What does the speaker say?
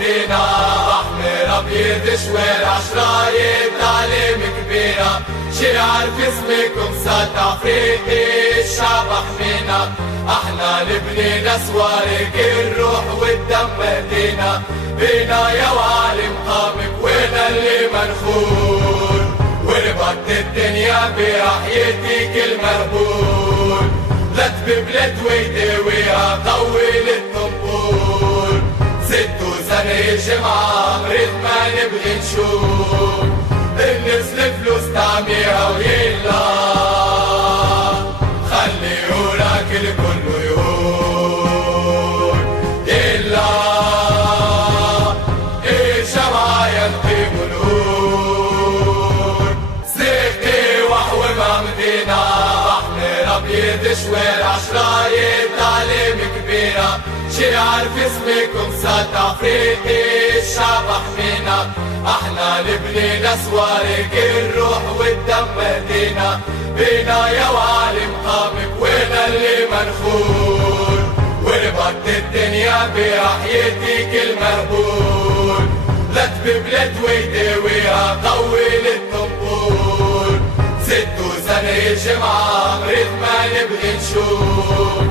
مدينة أحمر أبيض شوارع شرايط تعليم كبيرة شعر في اسمكم سات عفريتي الشعب حمينا احنا لبنينا سوارق الروح والدم مهدينا بينا يا وعلي مقامك وين اللي منخون وربطت الدنيا برحيتك المهبول لا تببلت ويداويها طول الطنبور ست وسنة جمعة مريض ما نبغي نشوف الناس الفلوس تعميها ويلا خلي وراك الكل يهون يلا الجمعة ينقيم الهون سيختي وحومها مدينة أحمر أبيض شوارع شرايط تعليم كبيرة شعر في اسمكم سات عفريتي الشعب حمينا احنا لبنينا سوارق الروح والدم مهدينا بينا يا وعلي مقامك وين اللي منخون وربطت الدنيا برحيتك المهبول لا تببلت ويداويها طول الطنبور ست وسنة جمعة مريض ما نبغي نشوف